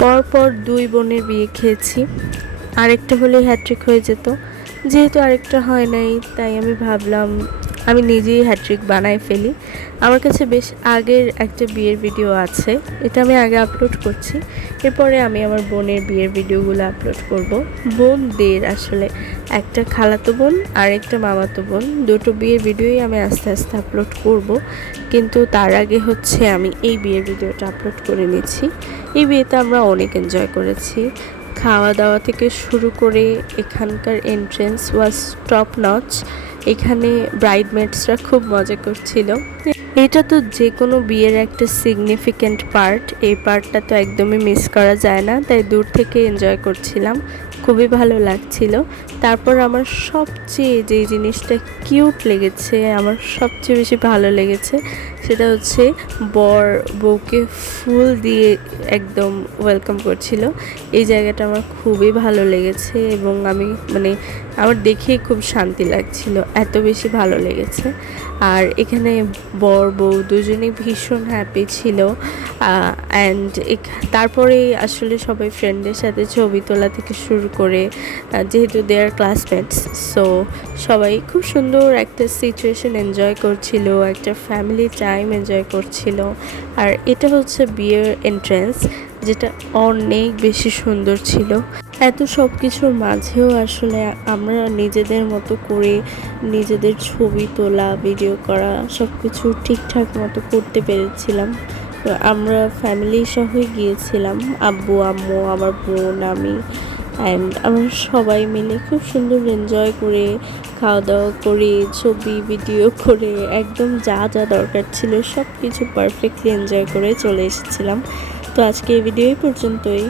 পরপর 2 বোনের বিয়ে খেয়েছি, আরেকটা হলেই হ্যাট্রিক হয়ে যেত। যেহেতু আরেকটা হয় নাই, তাই আমি ভাবলাম আমি নিজেই হ্যাট্রিক বানাই ফেলি। আমার কাছে বেশ আগের একটা বিয়ের ভিডিও আছে, এটা আমি আগে আপলোড করছি। এরপরে আমি আমার বোনের বিয়ের ভিডিওগুলো আপলোড করব। বোনদের আসলে একটা খালাতো বোন আর একটা মামাতো বোন, দুটো বিয়ের ভিডিওই আমি আস্তে আস্তে আপলোড করব। কিন্তু তার আগে হচ্ছে আমি এই বিয়ের ভিডিওটা আপলোড করে নিচ্ছি। এই বিয়েতে আমরা অনেক এনজয় করেছি, খাওয়া দাওয়া থেকে শুরু করে এখানকার এন্ট্রেন্স ওয়াজ টপ নচ। এখানে ব্রাইডমেটসরা খুব মজা করছিল। এটা তো যে কোনো বিয়ের একটা সিগনিফিক্যান্ট পার্ট, এই পার্টটা তো একদমই মিস করা যায় না, তাই দূর থেকে এনজয় করছিলাম, খুবই ভালো লাগছিল। তারপর আমার সবচেয়ে যে জিনিসটা কিউট লেগেছে, আমার সবচেয়ে বেশি ভালো লেগেছে, সেটা হচ্ছে বর বউকে ফুল দিয়ে একদম ওয়েলকাম করছিল। এই জায়গাটা আমার খুবই ভালো লেগেছে এবং আমি আমার দেখেই খুব শান্তি লাগছিল, এত বেশি ভালো লেগেছে। আর এখানে বর বউ দুজনেই ভীষণ হ্যাপি ছিল। অ্যান্ড তারপরে আসলে সবাই ফ্রেন্ডের সাথে ছবি তোলা থেকে শুরু করে, যেহেতু দে আর ক্লাসমেটস, সো সবাই খুব সুন্দর একটা সিচুয়েশন এনজয় করছিল, একটা ফ্যামিলি টাইম এনজয় করছিল। আর এটা হচ্ছে বিয়ের এন্ট্রেন্স, যেটা অনেক বেশি সুন্দর ছিল। এত সব কিছুর মাঝেও আসলে আমরা নিজেদের মতো করে নিজেদের ছবি তোলা, ভিডিও করা সব কিছু ঠিকঠাক মতো করতে পেরেছিলাম। তো আমরা ফ্যামিলি সহই গিয়েছিলাম, আব্বু আম্মু, আমার বোন, আমি, অ্যান্ড আমরা সবাই মিলে খুব সুন্দর এনজয় করে, খাওয়া দাওয়া করে, ছবি ভিডিও করে, একদম যা যা দরকার ছিল সব কিছু পারফেক্টলি এনজয় করে চলে এসেছিলাম। তো আজকে এই ভিডিও পর্যন্তই।